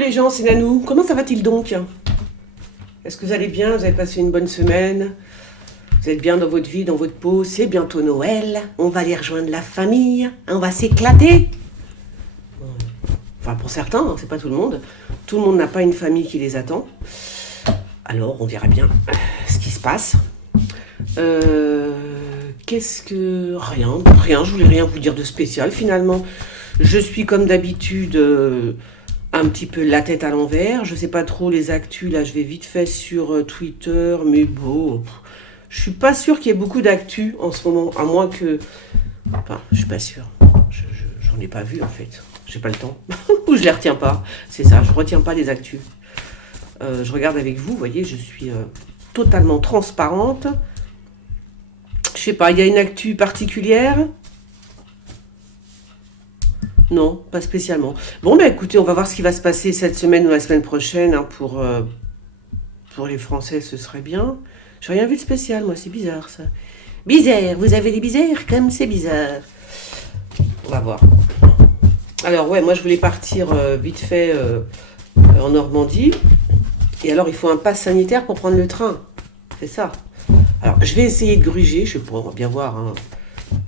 les gens, c'est Nanou. Comment ça va-t-il donc? Est-ce que vous allez bien? Vous avez passé une bonne semaine? Vous êtes bien dans votre vie, dans votre peau? C'est bientôt Noël. On va aller rejoindre la famille. On va s'éclater. Enfin, pour certains, hein, c'est pas tout le monde. Tout le monde n'a pas une famille qui les attend. Alors, on verra bien ce qui se passe. Qu'est-ce que... Rien, je voulais rien vous dire de spécial finalement. Je suis comme d'habitude un petit peu la tête à l'envers. Je sais pas trop les actus, là je vais vite fait sur Twitter, mais bon, je suis pas sûre qu'il y ait beaucoup d'actus en ce moment, à moins que... Enfin, je suis pas sûre. J'en ai pas vu en fait. J'ai pas le temps. Ou je les retiens pas. C'est ça, je retiens pas les actus. Je regarde avec vous, vous voyez, je suis totalement transparente. Je sais pas, il y a une actu particulière? Non, pas spécialement. Bon, bah écoutez, on va voir ce qui va se passer cette semaine ou la semaine prochaine. Hein, pour les Français, ce serait bien. J'ai rien vu de spécial, moi, c'est bizarre ça. Bizarre, vous avez des bizarres comme c'est bizarre. On va voir. Alors ouais, moi je voulais partir vite fait en Normandie. Et alors il faut un pass sanitaire pour prendre le train. C'est ça. Alors je vais essayer de gruger, je sais pas, on va bien voir. Hein.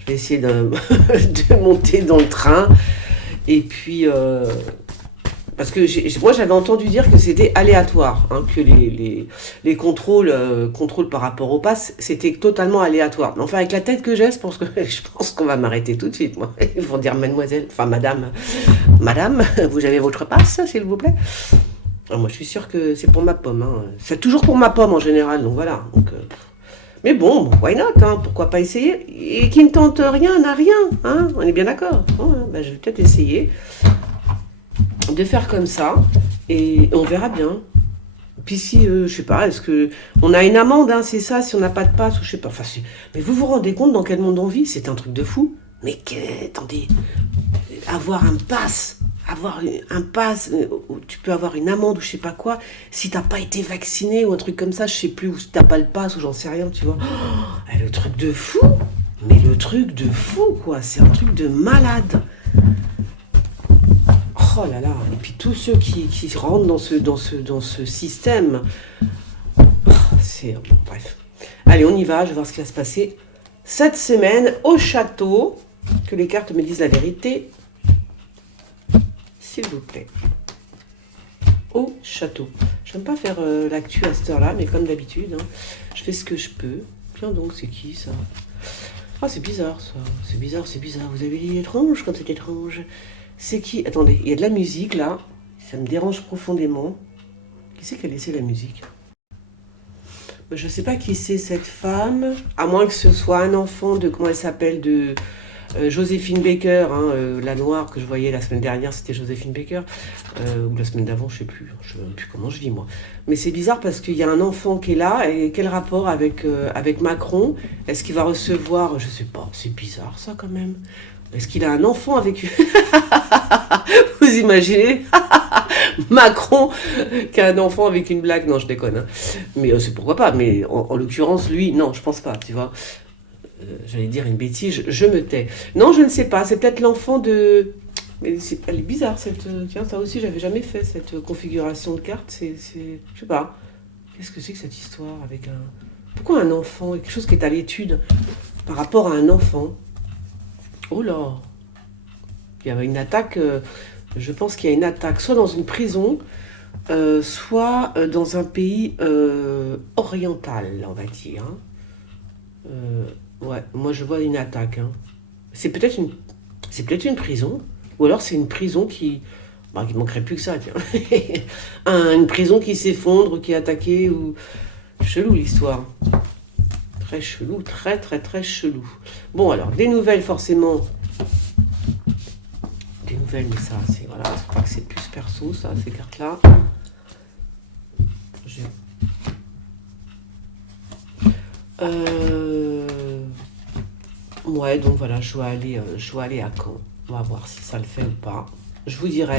Je vais essayer de, de monter dans le train. Et puis, parce que moi j'avais entendu dire que c'était aléatoire, hein, que les contrôles par rapport au pass, c'était totalement aléatoire. Mais enfin, avec la tête que j'ai, je pense qu'on va m'arrêter tout de suite, moi. Ils vont dire mademoiselle, enfin madame, vous avez votre pass, s'il vous plaît? Alors, moi je suis sûre que c'est pour ma pomme, hein. C'est toujours pour ma pomme en général, donc voilà. Donc, mais bon, why not, hein, pourquoi pas essayer? Et qui ne tente rien n'a rien, hein, on est bien d'accord. Bon, ben, je vais peut-être essayer de faire comme ça, et on verra bien. Puis si, je sais pas, est-ce que... On a une amende, hein, c'est ça, si on n'a pas de passe, ou je sais pas. Enfin, mais vous vous rendez compte dans quel monde on vit? C'est un truc de fou. Mais attendez, avoir un pass où tu peux avoir une amende ou je sais pas quoi, si t'as pas été vacciné ou un truc comme ça, je sais plus, ou si t'as pas le pass ou j'en sais rien, tu vois. Oh, le truc de fou, mais le truc de fou, quoi, c'est un truc de malade. Oh là là, et puis tous ceux qui rentrent dans ce système, c'est... Bon, bref. Allez, on y va, je vais voir ce qui va se passer cette semaine au château, que les cartes me disent la vérité. S'il vous plaît. Au château. J'aime pas faire l'actu à cette heure-là, mais comme d'habitude, hein, je fais ce que je peux. Tiens donc, c'est qui ça? Ah, c'est bizarre ça. C'est bizarre. Vous avez dit étrange quand c'est étrange. C'est qui? Attendez, il y a de la musique là. Ça me dérange profondément. Qui c'est qui a laissé la musique? Je sais pas qui c'est cette femme, à moins que ce soit un enfant de... Comment elle s'appelle? De... Joséphine Baker, hein, la noire que je voyais la semaine dernière, c'était Joséphine Baker, ou la semaine d'avant, je sais plus comment je vis moi. Mais c'est bizarre parce qu'il y a un enfant qui est là, et quel rapport avec Macron? Est-ce qu'il va recevoir, je sais pas, c'est bizarre ça quand même. Est-ce qu'il a un enfant avec... Vous imaginez? Macron qui a un enfant avec une blague? Non, je déconne, hein. Mais c'est pourquoi pas, mais en l'occurrence, lui, non, je pense pas, tu vois. J'allais dire une bêtise, je me tais. Non, je ne sais pas, c'est peut-être l'enfant de... Mais elle est bizarre, cette... Tiens, ça aussi, j'avais jamais fait, cette configuration de carte. Je sais pas. Qu'est-ce que c'est que cette histoire avec un... Pourquoi un enfant? Quelque chose qui est à l'étude par rapport à un enfant. Oh là! Il y a une attaque... je pense qu'il y a une attaque, soit dans une prison, soit dans un pays oriental, on va dire. Ouais, moi je vois une attaque. Hein. C'est peut-être une prison, ou alors c'est une prison qui... Bah, il manquerait plus que ça, tiens. Une prison qui s'effondre, qui est attaquée, ou... Chelou l'histoire. Très chelou, très très très chelou. Bon alors, des nouvelles forcément. Des nouvelles, mais ça, c'est... Voilà, je crois que c'est plus perso, ça, ces cartes-là. Ouais, donc voilà, je dois aller à Caen. On va voir si ça le fait ou pas. Je vous dirai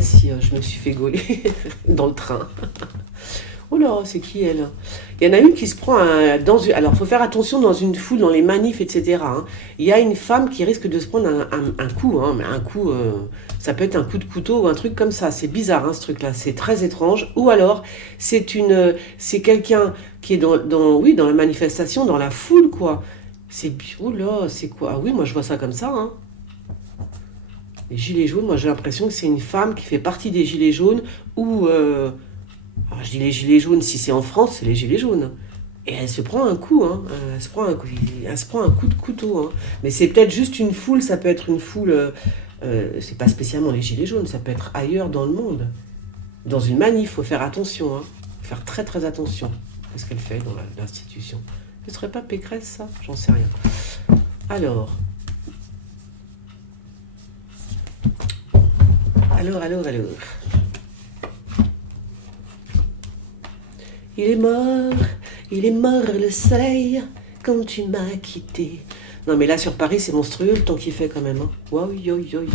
si je me suis fait gauler dans le train. Oh là, c'est qui elle? Il y en a une qui se prend alors, faut faire attention dans une foule, dans les manifs, etc. Hein. Il y a une femme qui risque de se prendre un coup, hein, mais un coup, ça peut être un coup de couteau ou un truc comme ça. C'est bizarre, hein, ce truc-là. C'est très étrange. Ou alors, c'est quelqu'un qui est oui, dans la manifestation, dans la foule, quoi. Oh là, c'est quoi? Ah oui, moi je vois ça comme ça, hein. Les gilets jaunes, moi j'ai l'impression que c'est une femme qui fait partie des gilets jaunes ou alors je dis les gilets jaunes, si c'est en France, c'est les gilets jaunes. Et elle se prend un coup, hein. Elle se prend un coup de couteau. Hein. Mais c'est peut-être juste une foule, ça peut être une foule, c'est pas spécialement les gilets jaunes, ça peut être ailleurs dans le monde. Dans une manif, faut faire attention, hein. Faut faire très très attention à ce qu'elle fait dans l'institution. Ce serait pas Pécresse ça? J'en sais rien. Alors. Il est mort le soleil quand tu m'as quitté. Non mais là sur Paris c'est monstrueux le temps qu'il fait quand même. Hein. Wow, yo. Il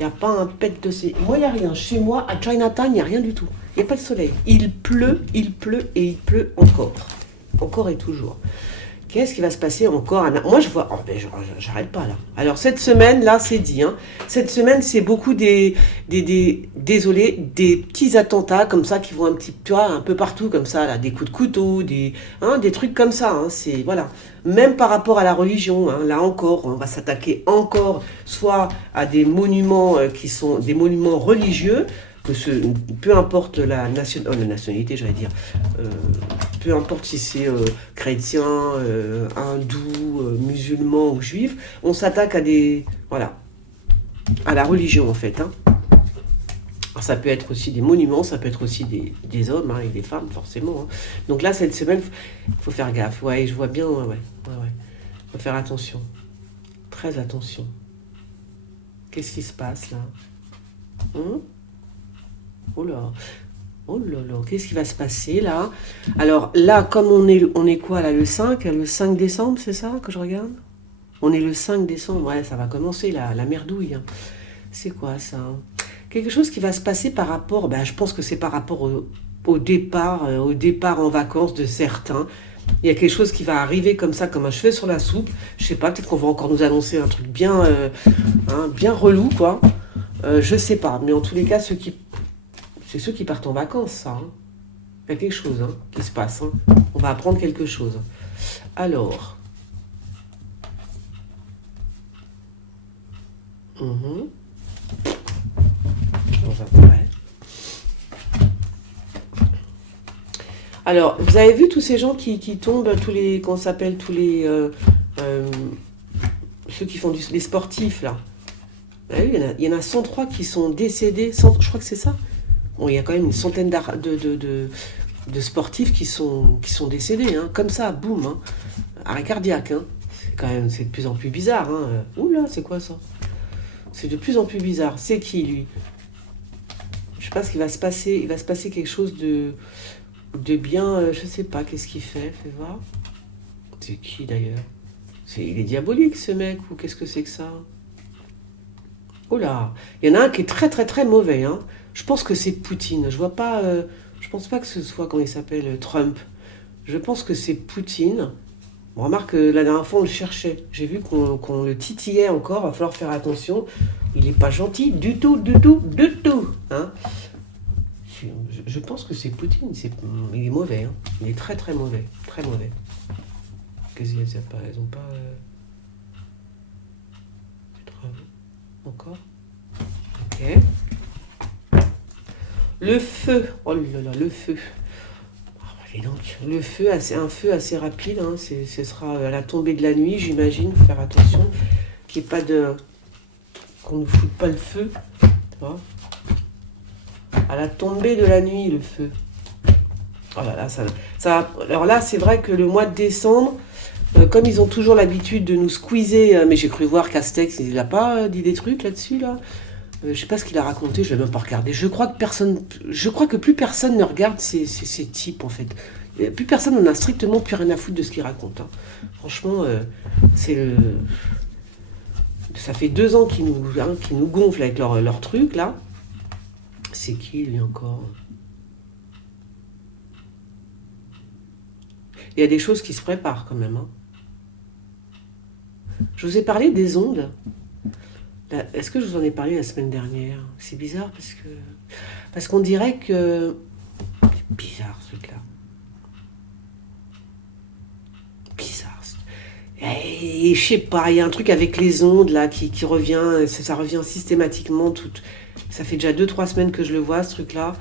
n'y a pas un pet de ces... Moi il n'y a rien. Chez moi à Chinatown il n'y a rien du tout. Il n'y a pas de soleil. Il pleut et il pleut encore. Encore et toujours. Qu'est-ce qui va se passer encore? Moi, je vois... Oh, ben, j'arrête pas, là. Alors, cette semaine, là, c'est dit. Hein. Cette semaine, c'est beaucoup désolé, des petits attentats comme ça qui vont tu vois, un peu partout comme ça, là. Des coups de couteau, des trucs comme ça. Hein. C'est, voilà. Même par rapport à la religion, hein, là encore, on va s'attaquer encore soit à des monuments qui sont des monuments religieux, peu importe la nationalité, j'allais dire, peu importe si c'est chrétien, hindou, musulman ou juif, on s'attaque à la religion en fait. Hein. Alors, ça peut être aussi des monuments, ça peut être aussi des hommes hein, et des femmes forcément. Hein. Donc là, cette semaine, faut faire gaffe. Ouais, je vois bien, ouais. Faut faire attention, très attention. Qu'est-ce qui se passe là? Oh là là, qu'est-ce qui va se passer là? Alors là, comme on est quoi là, le 5 décembre, c'est ça que je regarde? On est le 5 décembre, ouais, ça va commencer la merdouille. Hein. C'est quoi ça? Quelque chose qui va se passer par rapport, je pense que c'est par rapport au départ en vacances de certains. Il y a quelque chose qui va arriver comme ça, comme un cheveu sur la soupe. Je sais pas, peut-être qu'on va encore nous annoncer un truc bien relou, quoi. Je sais pas, mais en tous les cas, c'est ceux qui partent en vacances, ça. Hein. Il y a quelque chose qui se passe. Hein. On va apprendre quelque chose. Alors. On va voir. Alors, vous avez vu tous ces gens qui tombent, qu'on s'appelle tous les... ceux qui font les sportifs, là. Il y en a 103 qui sont décédés, je crois que c'est ça. Bon, il y a quand même une centaine de sportifs qui sont décédés, hein, comme ça, boum, hein, arrêt cardiaque. Hein. C'est de plus en plus bizarre. Hein. Oula, c'est quoi ça? C'est de plus en plus bizarre. C'est qui, lui? Je sais pas ce qu'il va se passer. Il va se passer quelque chose de bien... je sais pas, qu'est-ce qu'il fait? Fais voir. C'est qui, d'ailleurs? Il est diabolique, ce mec, ou qu'est-ce que c'est que ça? Oh là, il y en a un qui est très très très mauvais. Hein. Je pense que c'est Poutine. Je vois pas. Je pense pas que ce soit comment il s'appelle Trump. Je pense que c'est Poutine. On remarque que la dernière fois on le cherchait. J'ai vu qu'on le titillait encore. Va falloir faire attention. Il est pas gentil du tout. Hein. Je pense que c'est Poutine. Il est mauvais. Hein. Il est très très mauvais. Très mauvais. Qu'est-ce qu'ils ont pas? Ils ont pas. Encore. Ok. Le feu. Oh là là, le feu. Et donc, le feu, un feu assez rapide. Hein, ce sera à la tombée de la nuit, j'imagine. Faut faire attention qu'il n'y ait pas qu'on ne foute pas le feu. Tu vois, à la tombée de la nuit, le feu. Oh là là, alors là, c'est vrai que le mois de décembre, comme ils ont toujours l'habitude de nous squeezer, mais j'ai cru voir Castex, il n'a pas dit des trucs là-dessus, là. Je sais pas ce qu'il a raconté, je l'ai même pas regardé. Je crois que plus personne ne regarde ces types, en fait. Plus personne n'en a strictement plus rien à foutre de ce qu'ils racontent. Hein. Franchement, ça fait 2 ans qu'ils nous gonflent avec leur truc, là. C'est qui, lui, encore? Il y a des choses qui se préparent quand même, hein. Je vous ai parlé des ondes. Est-ce que je vous en ai parlé la semaine dernière? C'est bizarre parce qu'on dirait que... C'est bizarre ce truc-là. Bizarre. Et je sais pas, il y a un truc avec les ondes là qui revient, ça revient systématiquement. Ça fait déjà 2-3 semaines que je le vois ce truc-là.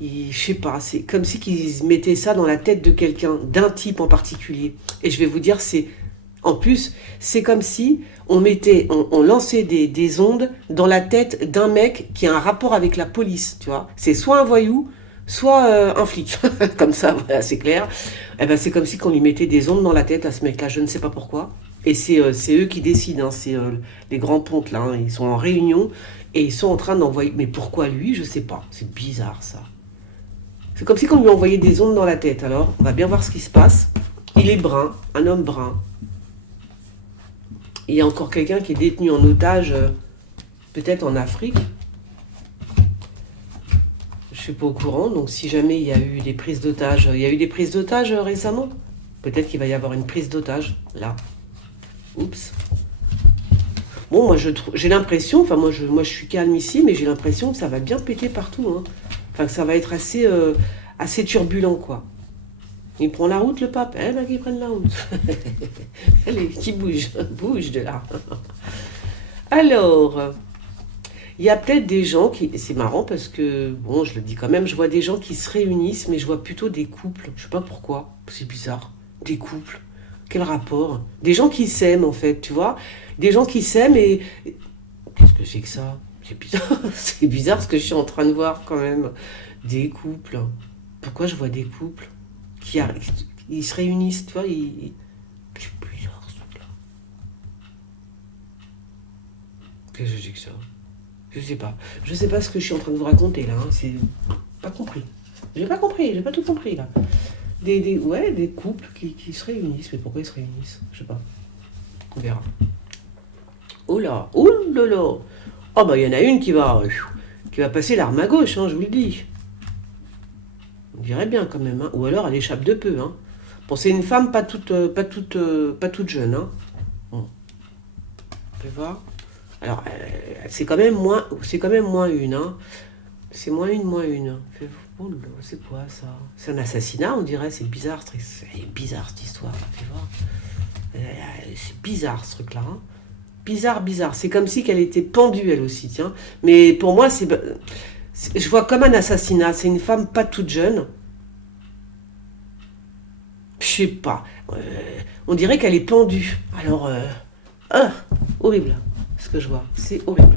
Je sais pas, c'est comme si qu'ils mettaient ça dans la tête de quelqu'un, d'un type en particulier. Et je vais vous dire, en plus, c'est comme si on lançait des ondes dans la tête d'un mec qui a un rapport avec la police, tu vois. C'est soit un voyou, soit un flic. Comme ça, voilà, c'est clair. Eh ben, c'est comme si qu'on lui mettait des ondes dans la tête à ce mec-là, je ne sais pas pourquoi. Et c'est eux qui décident, hein, c'est les grands pontes là, hein, ils sont en réunion et ils sont en train d'envoyer. Mais pourquoi lui, je sais pas. C'est bizarre ça. C'est comme si qu'on lui envoyait des ondes dans la tête. Alors, on va bien voir ce qui se passe. Il est brun, un homme brun. Il y a encore quelqu'un qui est détenu en otage, peut-être en Afrique. Je suis pas au courant, donc si jamais il y a eu des prises d'otages, il y a eu des prises d'otages récemment. Peut-être qu'il va y avoir une prise d'otage, là. Oups. Bon, moi j'ai l'impression, enfin moi je suis calme ici, mais j'ai l'impression que ça va bien péter partout, hein. Enfin que ça va être assez turbulent, quoi. Il prend la route, le pape. Eh ben, qu'il prenne la route. Allez, qui bouge. Bouge de là. Alors, il y a peut-être des gens qui... C'est marrant parce que, bon, je le dis quand même, je vois des gens qui se réunissent, mais je vois plutôt des couples. Je sais pas pourquoi. C'est bizarre. Des couples. Quel rapport? Des gens qui s'aiment, en fait, tu vois. Des gens qui s'aiment et... Qu'est-ce que c'est que ça? C'est bizarre. C'est bizarre ce que je suis en train de voir, quand même. Des couples. Pourquoi je vois des couples ils se réunissent, tu vois, c'est bizarre ce truc-là. Qu'est-ce que c'est que ça? Je sais pas. Je sais pas ce que je suis en train de vous raconter là, hein. C'est pas compris. J'ai pas compris, j'ai pas tout compris là. Des couples qui se réunissent, mais pourquoi ils se réunissent? Je sais pas. On verra. Oh là, oh là là. Oh bah il y en a une qui va passer l'arme à gauche, hein, je vous le dis. On dirait bien quand même, hein. Ou alors elle échappe de peu, hein. Bon, c'est une femme pas toute jeune, hein. Bon, on peut voir. Alors, c'est quand même moins une, hein. C'est moins une. Oh là, c'est quoi ça? C'est un assassinat, on dirait. C'est bizarre, c'est bizarre cette histoire. Tu vois. C'est bizarre ce truc-là, hein. Bizarre. C'est comme si qu'elle était pendue elle aussi, tiens. Mais pour moi, je vois comme un assassinat. C'est une femme pas toute jeune. Je sais pas. On dirait qu'elle est pendue. Alors, horrible ce que je vois. C'est horrible.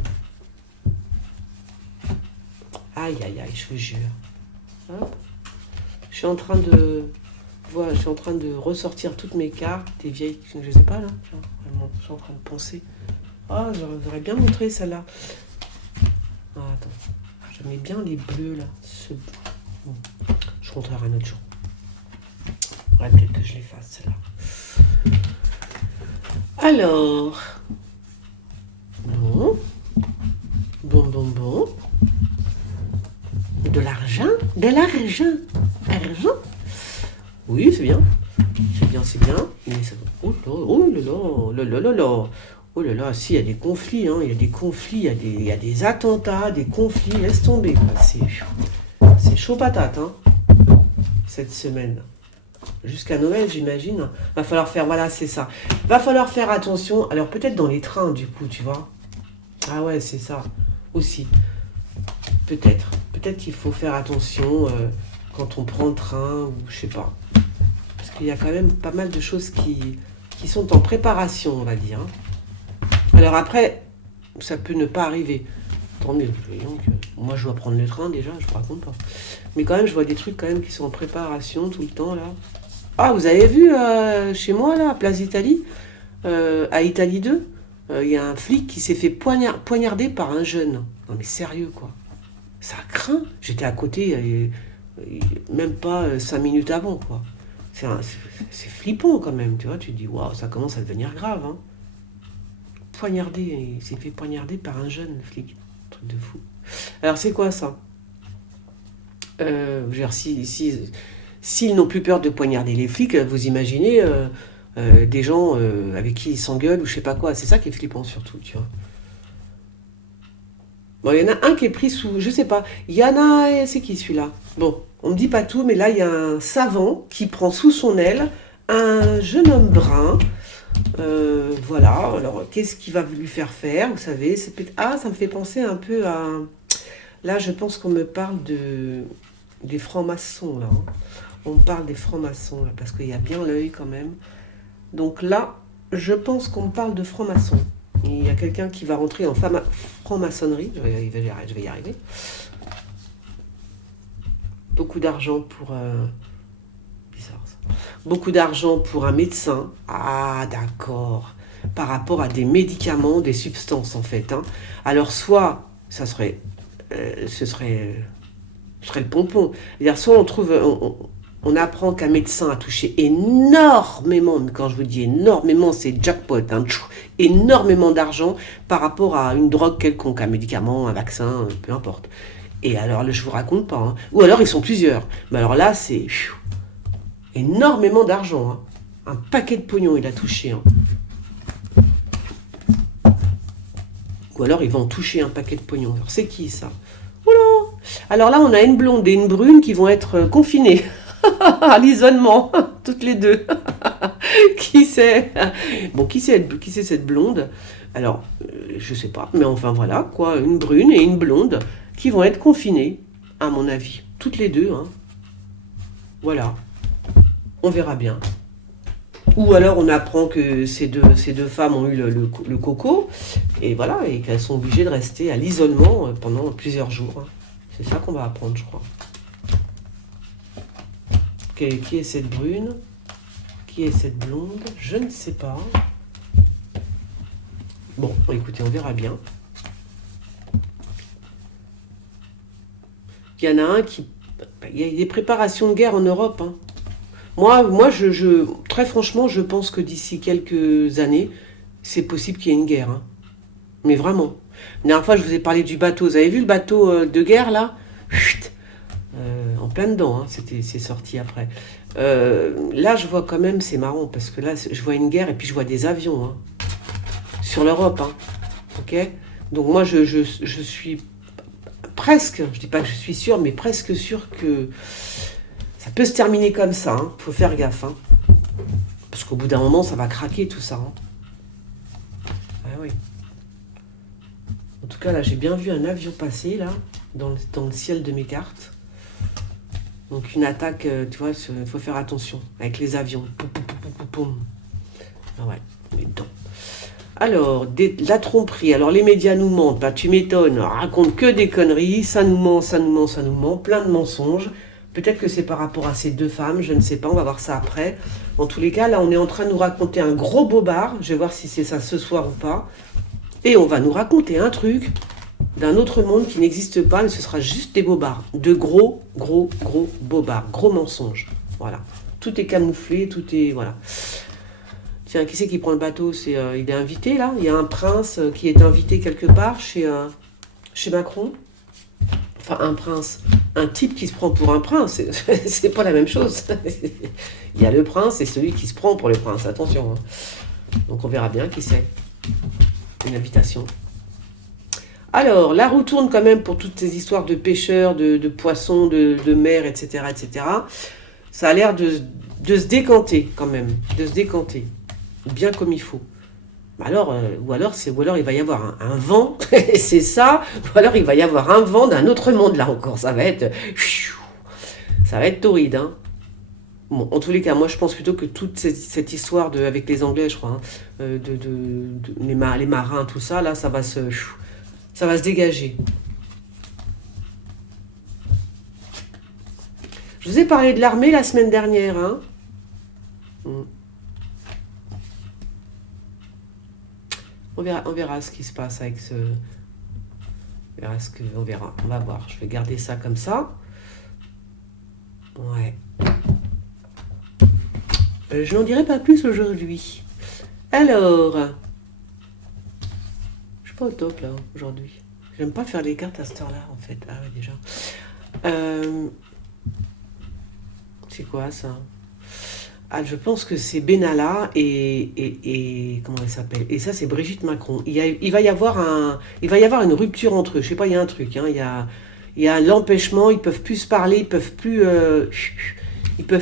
Aïe, je vous jure. Hop. Je suis en train de ressortir toutes mes cartes, des vieilles, je sais pas là. Je suis en train de penser. Ah, j'aurais bien montré celle-là. Ah, attends. J'aimais bien les bleus là. Bon. Je montrerai un autre jour. Ouais, peut-être que je les fasse, celle-là. Alors. Bon. De l'argent? Argent? Oui, c'est bien. C'est bien. Mais ça... Oh là là, si, il y a des conflits, hein. Il y a des conflits, il y a des attentats, des conflits. Laisse tomber, quoi. C'est chaud patate, hein, cette semaine. Jusqu'à Noël, j'imagine. Va falloir faire, voilà, c'est ça. Va falloir faire attention. Alors, peut-être dans les trains, du coup, tu vois. Ah ouais, c'est ça. Aussi. Peut-être qu'il faut faire attention quand on prend le train, ou je sais pas. Parce qu'il y a quand même pas mal de choses qui sont en préparation, on va dire. Alors après, ça peut ne pas arriver. Tant mieux. Donc, moi, je dois prendre le train déjà, je ne vous raconte pas. Mais quand même, je vois des trucs quand même qui sont en préparation tout le temps, là. Ah, vous avez vu chez moi, là, à Place d'Italie, à Italie 2, il y a un flic qui s'est fait poignarder par un jeune. Non mais sérieux, quoi. Ça craint. J'étais à côté, même pas 5 minutes avant, quoi. C'est flippant quand même, tu vois. Tu te dis, waouh, ça commence à devenir grave, hein. Il s'est fait poignarder par un jeune flic. Truc de fou. Alors c'est quoi ça? Je veux dire, S'ils n'ont plus peur de poignarder les flics, vous imaginez des gens avec qui ils s'engueulent ou je sais pas quoi. C'est ça qui est flippant surtout, tu vois. Bon, il y en a un qui est pris sous, je sais pas. Il y en a, c'est qui celui-là? Bon, on me dit pas tout, mais là il y a un savant qui prend sous son aile un jeune homme brun. Voilà. Alors, qu'est-ce qu'il va lui faire faire? Vous savez, ah, ça me fait penser un peu à. Là, je pense qu'on me parle des francs-maçons là, hein. On me parle des francs-maçons là, parce qu'il y a bien l'œil quand même. Donc là, je pense qu'on me parle de francs-maçons. Il y a quelqu'un qui va rentrer en franc-maçonnerie. Je vais y arriver. Beaucoup d'argent pour... bizarre ça. Beaucoup d'argent pour un médecin. Ah, d'accord. Par rapport à des médicaments, des substances en fait, hein. Alors soit, ça serait... ce serait le pompon. C'est-à-dire, soit on trouve... on apprend qu'un médecin a touché énormément, mais quand je vous dis énormément, c'est jackpot, hein, énormément d'argent par rapport à une drogue quelconque, un médicament, un vaccin, peu importe. Et alors, là, je vous raconte pas, hein. Ou alors, ils sont plusieurs. Mais alors là, c'est énormément d'argent, hein. Un paquet de pognon, il a touché, hein. Ou alors, ils vont toucher un paquet de pognon. Alors, c'est qui, ça? Oula! Alors là, on a une blonde et une brune qui vont être confinées. À l'isolement, toutes les deux. Qui c'est? Bon, qui c'est cette blonde? Alors, je sais pas, mais enfin voilà, quoi, une brune et une blonde qui vont être confinées, à mon avis. Toutes les deux, hein. Voilà, on verra bien. Ou alors on apprend que ces deux femmes ont eu le coco, et voilà, et qu'elles sont obligées de rester à l'isolement pendant plusieurs jours, hein. C'est ça qu'on va apprendre, je crois. Qui est cette brune? Qui est cette blonde? Je ne sais pas. Bon, écoutez, on verra bien. Il y en a un qui... Il y a des préparations de guerre en Europe, hein. Moi très franchement, je pense que d'ici quelques années, c'est possible qu'il y ait une guerre, hein. Mais vraiment. La dernière fois, je vous ai parlé du bateau. Vous avez vu le bateau de guerre, là? Chut, en plein dedans, hein. C'est sorti après. Là, je vois quand même, c'est marrant, parce que là, je vois une guerre et puis je vois des avions, hein, sur l'Europe, hein, ok? Donc moi, je suis presque, je dis pas que je suis sûre, mais presque sûre que ça peut se terminer comme ça, hein. Faut faire gaffe, hein. Parce qu'au bout d'un moment, ça va craquer tout ça, hein. Ah oui. En tout cas, là, j'ai bien vu un avion passer, là, dans le ciel de mes cartes. Donc une attaque, tu vois, il faut faire attention avec les avions. Poum, poum, poum, poum, poum. Ah ouais, on est dedans. Alors, la tromperie. Alors les médias nous mentent. Bah, tu m'étonnes, on raconte que des conneries. Ça nous ment, ça nous ment, ça nous ment. Plein de mensonges. Peut-être que c'est par rapport à ces deux femmes, je ne sais pas, on va voir ça après. En tous les cas, là, on est en train de nous raconter un gros bobard. Je vais voir si c'est ça ce soir ou pas. Et on va nous raconter un truc d'un autre monde qui n'existe pas, mais ce sera juste des bobards. De gros, gros, gros bobards. Gros mensonges. Voilà. Tout est camouflé, tout est... Voilà. Tiens, qui c'est qui prend le bateau? Il est invité, là? Il y a un prince qui est invité quelque part chez Macron. Enfin, un prince. Un type qui se prend pour un prince, c'est pas la même chose. Il y a le prince et celui qui se prend pour le prince. Attention, hein. Donc on verra bien qui c'est. Une invitation. Alors, la roue tourne quand même pour toutes ces histoires de pêcheurs, de poissons, de mer, etc., etc. Ça a l'air de se décanter quand même, de se décanter, bien comme il faut. Alors, ou alors il va y avoir un vent, c'est ça, ou alors il va y avoir un vent d'un autre monde là encore. Ça va être torride, hein. Bon, en tous les cas, moi je pense plutôt que toute cette histoire avec les Anglais, je crois, hein, les marins, tout ça, là, ça va se dégager. Je vous ai parlé de l'armée la semaine dernière, hein. On verra ce qui se passe avec ce... On verra, on va voir. Je vais garder ça comme ça. Ouais. Je n'en dirai pas plus aujourd'hui. Alors... Je suis pas au top, là, aujourd'hui. J'aime pas faire les cartes à cette heure-là, en fait. Ah ouais, déjà. C'est quoi ça? Ah, je pense que c'est Benalla comment elle s'appelle? Et ça, c'est Brigitte Macron. Il va y avoir une rupture entre eux. Je sais pas, il y a un truc. Hein. Il y a l'empêchement. Ils peuvent plus se parler. Ils peuvent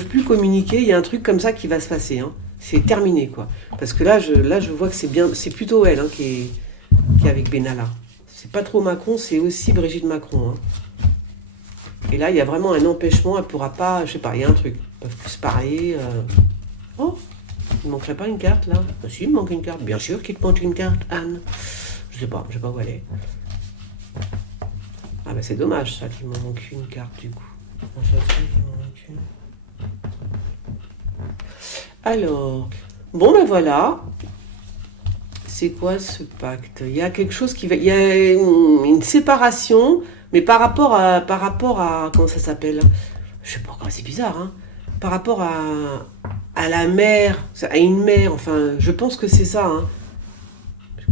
plus communiquer. Il y a un truc comme ça qui va se passer. Hein. C'est terminé, quoi. Parce que là, je vois que c'est bien. C'est plutôt elle hein, qui est avec Benalla. C'est pas trop Macron, c'est aussi Brigitte Macron. Hein. Et là, il y a vraiment un empêchement. Elle pourra pas. Je sais pas. Il y a un truc. Ils peuvent plus se parler. Oh, il ne manquerait pas une carte là? Ah, si, il me manque une carte. Bien sûr qu'il te manque une carte, Anne. Je sais pas où elle est. Ah bah c'est dommage ça qu'il m'en manque une carte du coup. Alors, bon ben voilà. C'est quoi ce pacte? Il y a quelque chose qui va. Il y a une séparation, mais par rapport à comment ça s'appelle? Je sais pas comment, c'est bizarre, hein. Par rapport à la mer, à une mer, enfin, je pense que c'est ça, hein.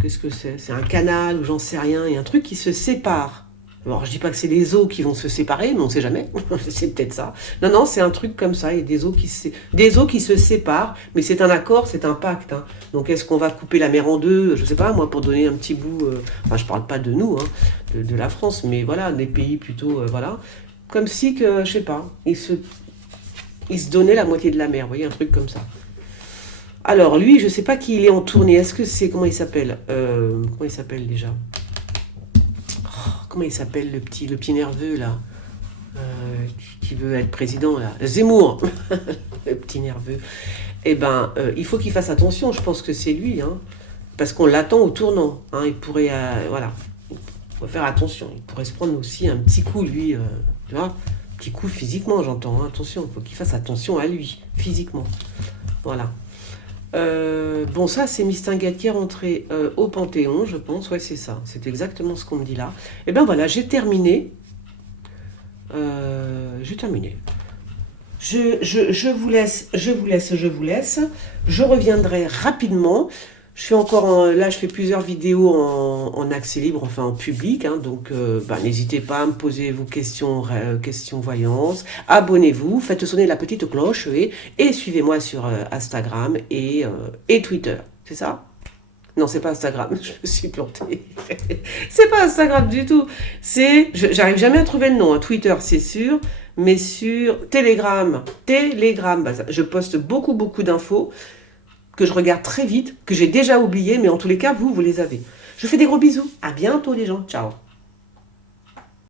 Qu'est-ce que c'est? C'est un canal ou j'en sais rien, il y a un truc qui se sépare. Alors, je dis pas que c'est les eaux qui vont se séparer, mais on sait jamais. C'est peut-être ça. Non, non, c'est un truc comme ça. Il y a des eaux qui se séparent, mais c'est un accord, c'est un pacte. Hein. Donc, est-ce qu'on va couper la mer en deux? Je sais pas, moi, pour donner un petit bout. Enfin, je parle pas de nous, hein, de la France, mais voilà, des pays plutôt, voilà. Comme si que, je sais pas, ils se donnaient la moitié de la mer. Vous voyez, un truc comme ça. Alors, lui, je sais pas qui il est en tournée. Est-ce que c'est comment il s'appelle? Comment il s'appelle déjà? Comment il s'appelle le petit nerveux là, qui veut être président là, Zemmour, le petit nerveux. Eh ben, il faut qu'il fasse attention. Je pense que c'est lui, hein, parce qu'on l'attend au tournant. Hein, il pourrait, voilà, il faut faire attention. Il pourrait se prendre aussi un petit coup lui, tu vois, un petit coup physiquement, j'entends. Hein, attention, il faut qu'il fasse attention à lui physiquement. Voilà. Bon, ça, c'est Miss Tinguette qui est rentrée au Panthéon, je pense. Ouais, c'est ça. C'est exactement ce qu'on me dit là. Et ben voilà, j'ai terminé. J'ai terminé. Je vous laisse, je vous laisse, je vous laisse. Je reviendrai rapidement. Je suis encore là, je fais plusieurs vidéos en accès libre, enfin en public. Hein, donc, n'hésitez pas à me poser vos questions voyance. Abonnez-vous, faites sonner la petite cloche et suivez-moi sur Instagram et Twitter. C'est ça? Non, c'est pas Instagram. Je me suis plantée. C'est pas Instagram du tout. J'arrive jamais à trouver le nom. Hein. Twitter, c'est sûr. Mais sur Telegram, je poste beaucoup, beaucoup d'infos que je regarde très vite, que j'ai déjà oublié, mais en tous les cas, vous les avez. Je fais des gros bisous. À bientôt les gens. Ciao.